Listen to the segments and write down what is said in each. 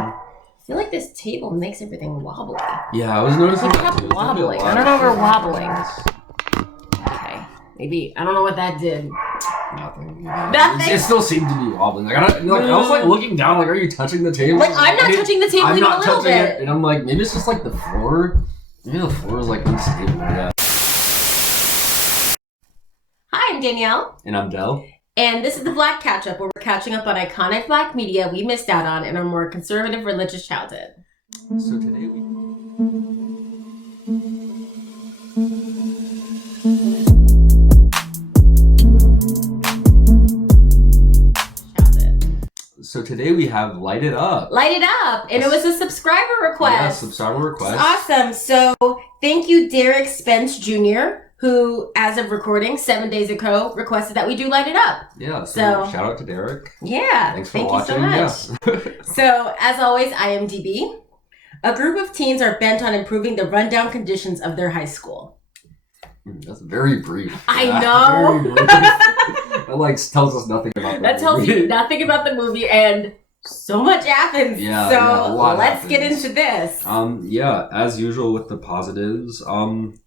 I feel like this table makes everything wobbly. Yeah, I was noticing We that kept too. wobbling. I don't know if we're wobbling. Okay. Maybe. I don't know what that did. Nothing. Nothing? It still seemed to be wobbling. I was like looking down, like, are you touching the table? Like, I'm not touching the table even a little bit. It, and I'm like, maybe it's just like the floor. Maybe the floor is like unstable. Yeah. Hi, I'm Danielle. And I'm Dell. And this is the Black Catch-Up, where we're catching up on iconic Black media we missed out on in our more conservative religious childhood. So today we have Light It Up. Light It Up! And it was a subscriber request. Yeah, subscriber request. Awesome. So thank you, Derek Spence Jr., who, as of recording 7 days ago, requested that we do Light It Up. Yeah, so shout out to Derek. Yeah. Thanks for watching. Thank you so much. Yeah. So, as always, IMDb. A group of teens are bent on improving the rundown conditions of their high school. That's very brief. I know. Very brief. That tells us nothing about the movie. That tells you nothing about the movie, and so much happens. Yeah, so let's happens. get into this. Yeah, as usual with the positives.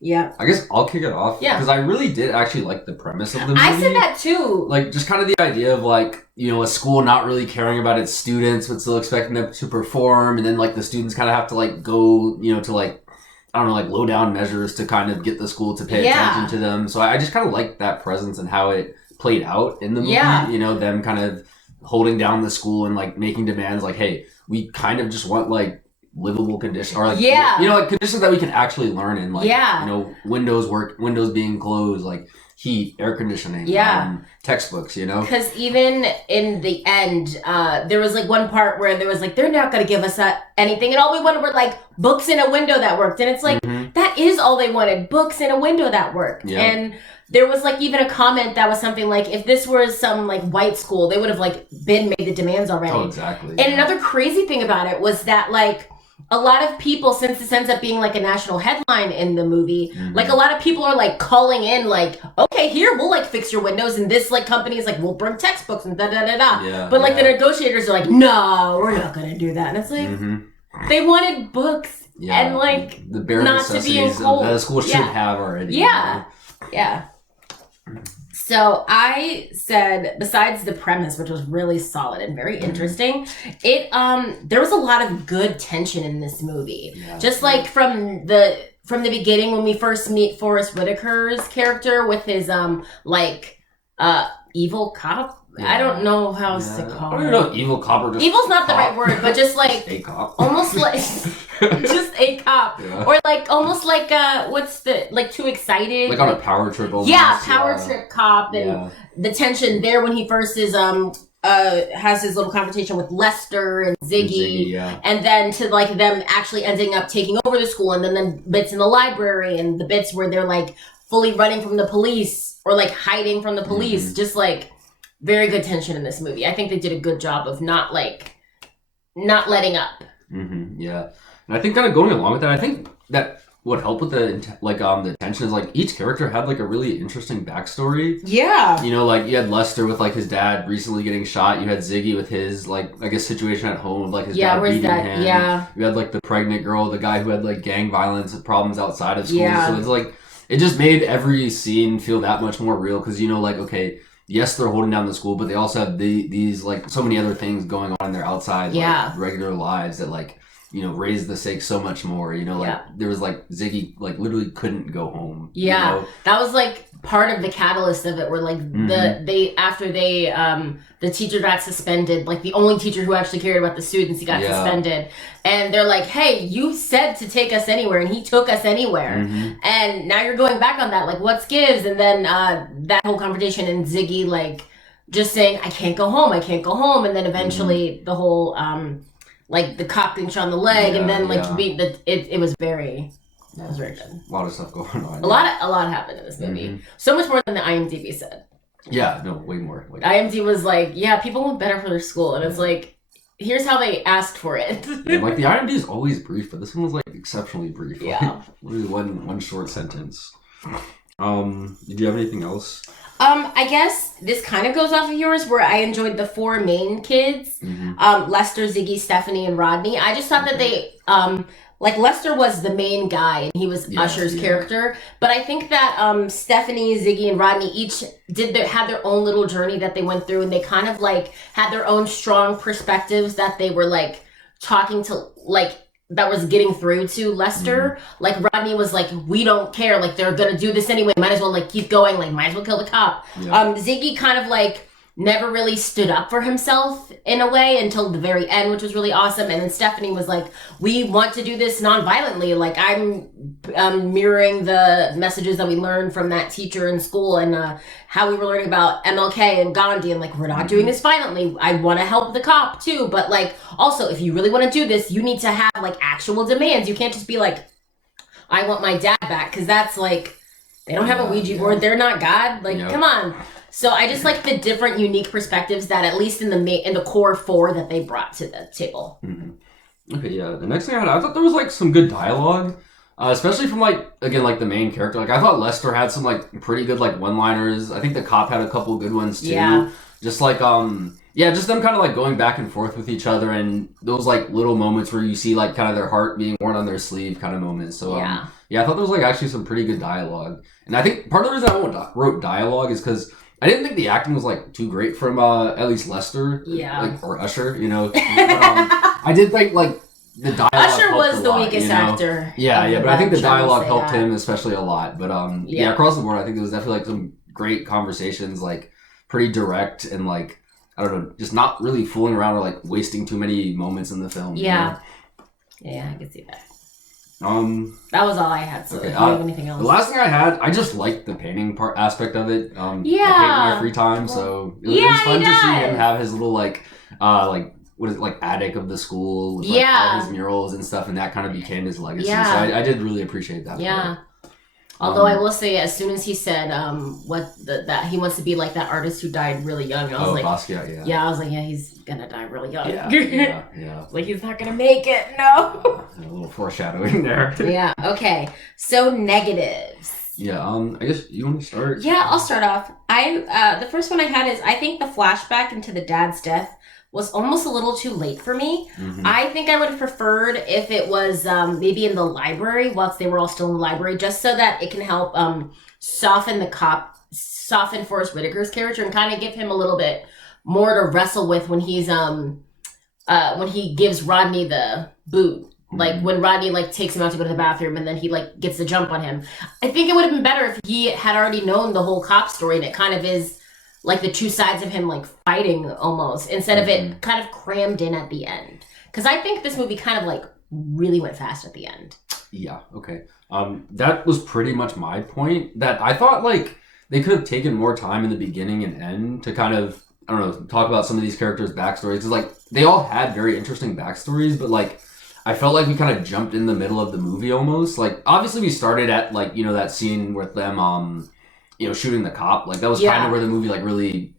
Yeah. I guess I'll kick it off. Yeah. Because I really did actually like the premise of the movie. I said that too. Like, just kind of the idea of, like, you know, a school not really caring about its students, but still expecting them to perform, and then, like, the students kind of have to, like, go, you know, to, like, I don't know, like, low down measures to kind of get the school to pay attention to them. So I just kind of liked that presence and how it played out in the movie. Yeah. You know, them kind of holding down the school and, like, making demands like, hey, we kind of just want, like, livable conditions, or, like, you know, like, conditions that we can actually learn in, like, you know, windows being closed, like, heat, air conditioning, textbooks, you know? Because even in the end, there was, like, one part where there was, like, they're not going to give us anything, and all we wanted were, like, books in a window that worked, and it's like, that is all they wanted, books in a window that worked. Yeah. And there was, like, even a comment that was something like, if this was some, like, white school, they would have, like, made the demands already. Oh, exactly. And another crazy thing about it was that, like, a lot of people, since this ends up being, like, a national headline in the movie, like, a lot of people are, like, calling in, like, okay, here, we'll, like, fix your windows, and this, like, company is like, we'll bring textbooks and da-da-da-da. Yeah, but, like, the negotiators are like, no, we're not gonna do that. And it's like, they wanted books and, like, the bare not to be in cold. That a school should have already. Yeah. Yeah. So I said, besides the premise, which was really solid and very interesting, there was a lot of good tension in this movie. Yeah. Just like from the beginning, when we first meet Forrest Whitaker's character with his evil cop. I don't know how else to call it. I don't know, evil cop or just evil's not cop. the right word, but just like a cop. Almost like just a cop. Yeah. Or like almost like what's the like too excited? Like on a power trip almost. Yeah, power trip cop, and the tension there when he first is has his little confrontation with Lester and Ziggy, and then to like them actually ending up taking over the school, and then the bits in the library and the bits where they're like fully running from the police or like hiding from the police, just like very good tension in this movie. I think they did a good job of not letting up. Yeah, and I think kind of going along with that, I think that what helped with the tension is like each character had like a really interesting backstory. Yeah, you know, like you had Lester with like his dad recently getting shot. You had Ziggy with his like I guess situation at home with like his dad beating him. Yeah, you had like the pregnant girl, the guy who had like gang violence and problems outside of school. So it's like it just made every scene feel that much more real because you know like okay. Yes, they're holding down the school, but they also have these like so many other things going on in their outside like, regular lives that like you know raise the stakes so much more. You know, like there was like Ziggy like literally couldn't go home. Yeah, you know? That was like part of the catalyst of it. Where like the teacher got suspended, like the only teacher who actually cared about the students, he got suspended, and they're like, "Hey, you said to take us anywhere, and he took us anywhere, and now you're going back on that. Like, what's gives?" And then that whole confrontation and Ziggy like just saying, "I can't go home, and then eventually the whole like the cop being shot on the leg, and then like it was very. That was very good. A lot of stuff going on. A lot happened in this movie. So much more than the IMDb said. Yeah, no, way more. IMDb was like, people want better for their school, and it's like, here's how they asked for it. Like the IMDb is always brief, but this one was like exceptionally brief. Yeah, like, literally one short sentence. Did you have anything else? I guess this kind of goes off of yours, where I enjoyed the four main kids, Lester, Ziggy, Stephanie, and Rodney. I just thought that they, like Lester was the main guy, and he was Usher's character. But I think that Stephanie, Ziggy, and Rodney each had their own little journey that they went through, and they kind of like had their own strong perspectives that they were like talking to, like, that was getting through to Lester. Like Rodney was like, we don't care, like they're gonna do this anyway, might as well like keep going, like might as well kill the cop. Ziggy kind of like never really stood up for himself in a way until the very end, which was really awesome. And then Stephanie was like, we want to do this non-violently, like I'm mirroring the messages that we learned from that teacher in school, and how we were learning about MLK and Gandhi, and like, we're not doing this violently. I want to help the cop too, but like also, if you really want to do this, you need to have like actual demands. You can't just be like, I want my dad back, because that's like, they don't have a Ouija board, they're not God, like come on. So I just like the different unique perspectives that, at least in the core four, that they brought to the table. Okay, yeah. The next thing I thought there was like some good dialogue, especially from like, again, like the main character. Like I thought Lester had some like pretty good like one-liners. I think the cop had a couple good ones too. Yeah. Just like just them kind of like going back and forth with each other, and those like little moments where you see like kind of their heart being worn on their sleeve kind of moments. So I thought there was like actually some pretty good dialogue, and I think part of the reason I wrote dialogue is because I didn't think the acting was like too great from at least Lester, like, or Usher, you know. But, I did think like the dialogue. Usher was the weakest actor. Yeah, but I think the dialogue helped him especially a lot. But across the board, I think there was definitely like some great conversations, like pretty direct, and like, I don't know, just not really fooling around or like wasting too many moments in the film. Yeah, you know? Yeah, I can see that. That was all I had. So, if you have anything else? The last thing I had, I just liked the painting part aspect of it. I paint in my free time, so it was fun to see him have his little like what is it, like attic of the school with like all his murals and stuff, and that kind of became his legacy. So I did really appreciate that. Yeah. Although I will say, as soon as he said that he wants to be like that artist who died really young, I was like, Basquiat, I was like, he's gonna die really young. Yeah. Like, he's not gonna make it. No. A little foreshadowing there. Yeah. Okay. So negatives. Yeah. I guess you want to start. Yeah, I'll start off. The first one I had is, I think the flashback into the dad's death was almost a little too late for me. I think I would have preferred if it was maybe in the library, whilst they were all still in the library, just so that it can help soften Forrest Whitaker's character, and kind of give him a little bit more to wrestle with when he's when he gives Rodney the boot. Like when Rodney like takes him out to go to the bathroom, and then he like gets the jump on him. I think it would have been better if he had already known the whole cop story, and it kind of is like the two sides of him like fighting almost, instead of it kind of crammed in at the end. Because I think this movie kind of like really went fast at the end. Yeah, okay. That was pretty much my point, that I thought like they could have taken more time in the beginning and end to kind of, I don't know, talk about some of these characters' backstories. Because like they all had very interesting backstories, but like I felt like we kind of jumped in the middle of the movie almost. Like obviously we started at like, you know, that scene with them shooting the cop. Like that was kind of where the movie like really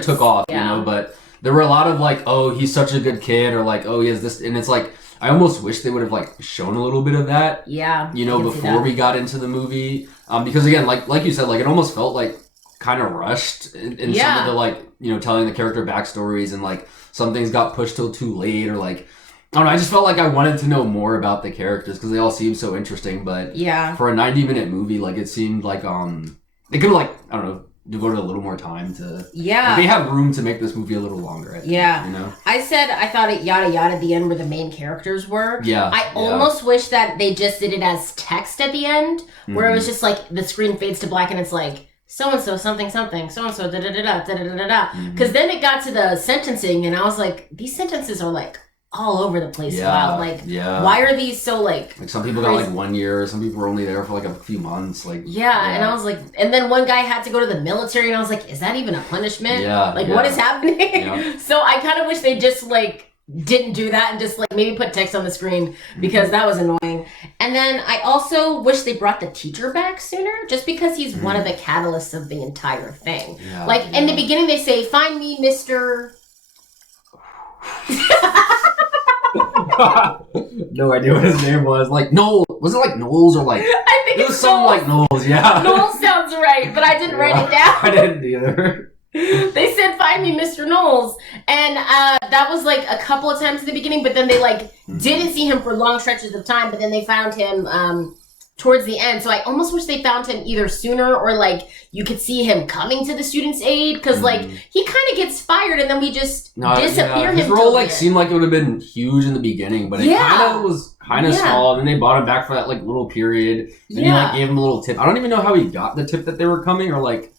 took off, you know. But there were a lot of like, oh, he's such a good kid, or like, oh, he has this, and it's like I almost wish they would have like shown a little bit of that, before we got into the movie, because again, like you said, like it almost felt like kind of rushed in some of the like, you know, telling the character backstories, and like some things got pushed till too late, or like, I don't know, I just felt like I wanted to know more about the characters because they all seemed so interesting. But for a 90-minute movie, like it seemed like they could have, like, I don't know, devoted a little more time to... Yeah. Like, they have room to make this movie a little longer, I think, you know? I said I thought it yada yada at the end where the main characters were. Yeah. I almost wish that they just did it as text at the end, where it was just like the screen fades to black and it's like, so-and-so, something, so-and-so, da-da-da-da, da-da-da-da. Because then it got to the sentencing and I was like, these sentences are like all over the place. Why are these so like some people got like 1 year, some people were only there for like a few months, like and I was like, and then one guy had to go to the military and I was like, is that even a punishment? What is happening? So I kind of wish they just like didn't do that and just like maybe put text on the screen, because that was annoying. And then I also wish they brought the teacher back sooner, just because he's one of the catalysts of the entire thing. In the beginning they say, find me Mr. No idea what his name was. Like, no, Was it like Knowles or like? I think it was something like Knowles. Yeah. Knowles sounds right, but I didn't write it down. I didn't either. They said, "Find me, Mr. Knowles," and that was like a couple of times at the beginning. But then they like didn't see him for long stretches of time. But then they found him towards the end. So I almost wish they found him either sooner or like you could see him coming to the students' aid because like he kind of gets fired and then we just disappear him. His role like seemed like it would have been huge in the beginning, but it kind of was kind of small. And then they brought him back for that like little period, and he like gave him a little tip. I don't even know how he got the tip that they were coming or like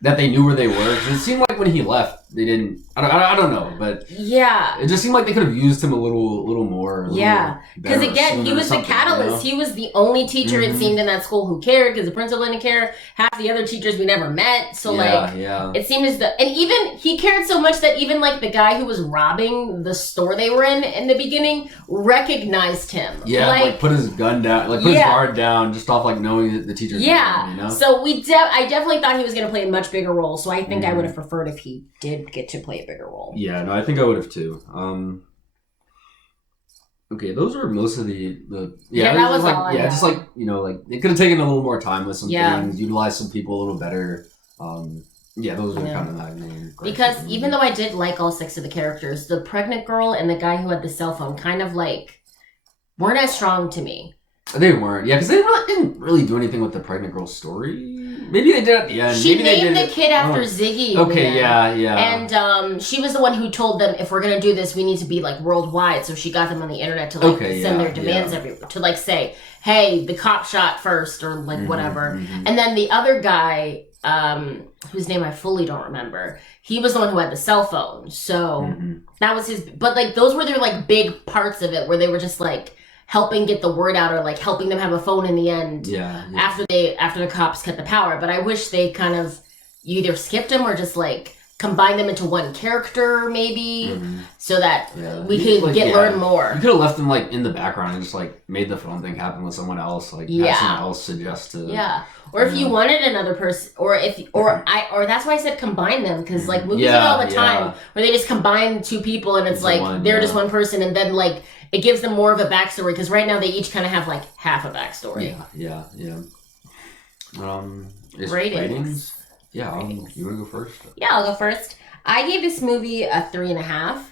that they knew where they were. Cause it seemed like when he left, they didn't. I don't know, but it just seemed like they could have used him a little more. Because again, he was the catalyst. You know? He was the only teacher it seemed in that school who cared. Because the principal didn't care. Half the other teachers we never met. So it seemed as though, and even he cared so much that even like the guy who was robbing the store they were in the beginning recognized him. Yeah, like put his gun down, like put his guard down, just off like knowing that the teacher's gone, you know? So I definitely thought he was going to play a much bigger role. So I think I would have preferred if he did get to play a bigger role. Yeah, no, I think I would have too. Okay, those were most of the that was like all just like you know like it could have taken a little more time with some things, utilized some people a little better. Those are kind of my main. Because even though I did like all 6 of the characters, the pregnant girl and the guy who had the cell phone kind of like weren't as strong to me. They weren't, because they didn't really do anything with the pregnant girl's story. Maybe they did at the end. She named the kid after Ziggy. Okay, yeah. And she was the one who told them, if we're going to do this, we need to be, like, worldwide. So she got them on the internet to, like, send their demands everywhere. To, like, say, hey, the cop shot first or, like, whatever. And then the other guy, whose name I fully don't remember, he was the one who had the cell phone. So that was his... But, like, those were their, like, big parts of it where they were just, like... helping get the word out or like helping them have a phone in the end after the cops cut the power. But I wish they kind of either skipped them or just like combined them into one character maybe so that we could learn more. You could have left them like in the background and just like made the phone thing happen with someone else, like have someone else suggest to or if you wanted another person or that's why I said combine them because like movies do all the time where they just combine 2 people and it's like they're just one person and then like it gives them more of a backstory because right now they each kind of have like half a backstory. Ratings. Yeah, you want to go first? Yeah, I'll go first. I gave this movie a 3.5.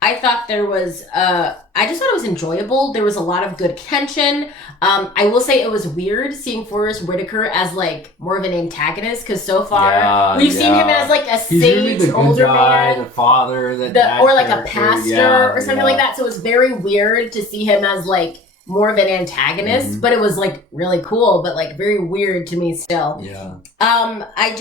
I thought there was, I just thought it was enjoyable. There was a lot of good tension. I will say it was weird seeing Forrest Whitaker as like more of an antagonist because so far we've seen him as like a sage older man, the father, or like a pastor or something like that. So it was very weird to see him as like more of an antagonist, but it was like really cool, but like very weird to me still. I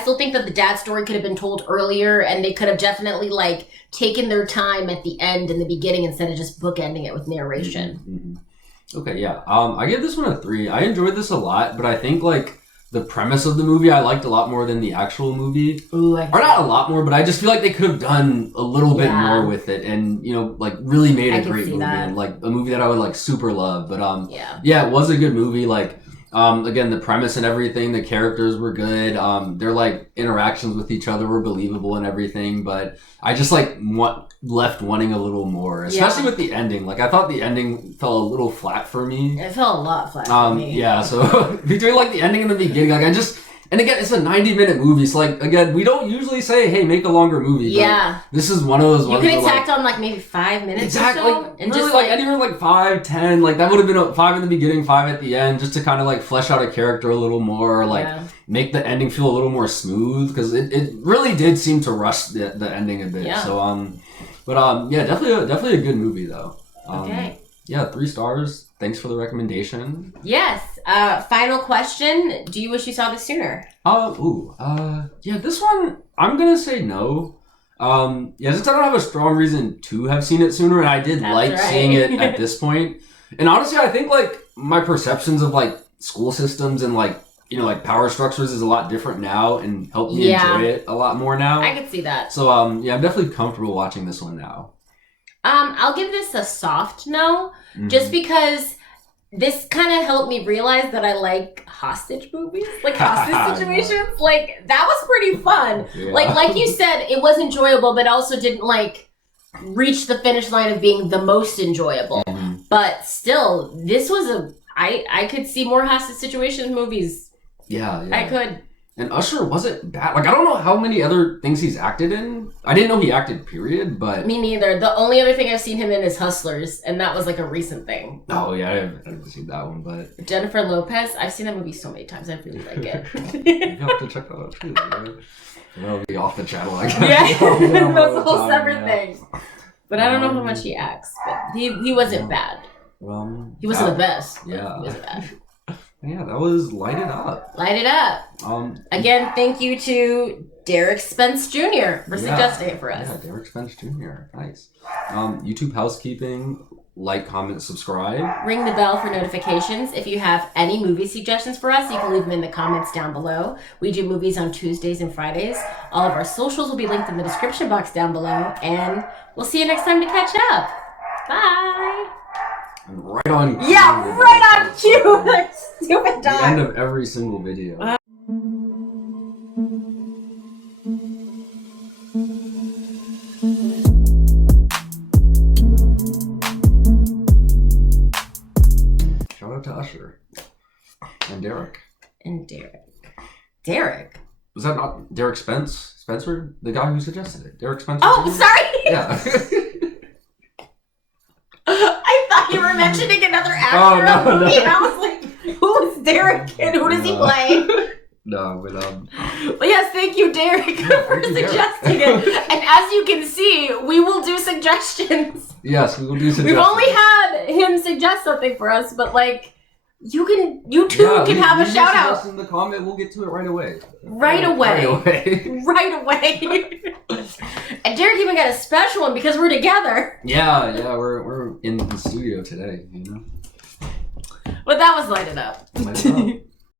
still think that the dad story could have been told earlier and they could have definitely like taken their time at the end and the beginning instead of just bookending it with narration. Okay, I give this one a 3. I enjoyed this a lot, but I think like the premise of the movie I liked a lot more than the actual movie. Or not a lot more, but I just feel like they could have done a little bit more with it and, you know, like really made a great movie and like a movie that I would like super love. But it was a good movie. Like again, the premise and everything, the characters were good. Their like interactions with each other were believable and everything, but I just like left wanting a little more, especially with the ending. Like I thought the ending fell a little flat for me. It fell a lot flat for me. So between like the ending and the beginning, like and again, it's a 90-minute movie, so like again, we don't usually say, "Hey, make a longer movie." But this is one of those ones. You could have tacked on like maybe 5 minutes. Exactly, or so, like and really just like anywhere like 5, 10, like that would have been a 5 in the beginning, 5 at the end, just to kind of like flesh out a character a little more, or like make the ending feel a little more smooth because it really did seem to rush the ending a bit. So definitely a good movie though. Okay. 3 stars. Thanks for the recommendation. Yes. Final question. Do you wish you saw this sooner? This one, I'm going to say no. Since I don't have a strong reason to have seen it sooner, and I did seeing it at this point. And honestly, I think, like, my perceptions of, like, school systems and, like, you know, like, power structures is a lot different now and helped me enjoy it a lot more now. I could see that. So, I'm definitely comfortable watching this one now. I'll give this a soft no, just because this kind of helped me realize that I like hostage movies, like hostage situations. Like, that was pretty fun. Yeah. Like you said, it was enjoyable, but also didn't, like, reach the finish line of being the most enjoyable. But still, this was I could see more hostage situations movies. Yeah. I could. And Usher wasn't bad. Like, I don't know how many other things he's acted in. I didn't know he acted, period, but... Me neither. The only other thing I've seen him in is Hustlers, and that was like a recent thing. Oh, yeah, I haven't seen that one, but... Jennifer Lopez, I've seen that movie so many times. I really like it. You have to check that out, too. That'll be off the channel, I guess. Yeah, that's a whole separate thing. But I don't know how much he acts, but he wasn't bad. He wasn't the best. Yeah. He wasn't bad. Yeah, that was Light It Up. Light It Up. Again, thank you to Derek Spence Jr. for suggesting it for us. Yeah, Derek Spence Jr. Nice. YouTube housekeeping. Like, comment, subscribe. Ring the bell for notifications. If you have any movie suggestions for us, you can leave them in the comments down below. We do movies on Tuesdays and Fridays. All of our socials will be linked in the description box down below. And we'll see you next time to catch up. Bye. Right on cue. Yeah, right on cue. Stupid dog. The end of every single video. Shout out to Usher. And Derek. Derek? Was that not Derek Spencer? The guy who suggested it. Derek Spencer? Oh, sorry. Yeah. I thought you were mentioning another actor. Oh, no, movie, and I was like, who is Derek and who does he play? No, but Well, yes, thank you, Derek, for suggesting it. And as you can see, we will do suggestions. Yes, we will do suggestions. We've only had him suggest something for us, but like, you too can have a shout out. In the comment, we'll get to it right away. Right away. And Derek even got a special one because we're together. Yeah, we're in the studio today, you know. But that was Light It Up. Light It Up.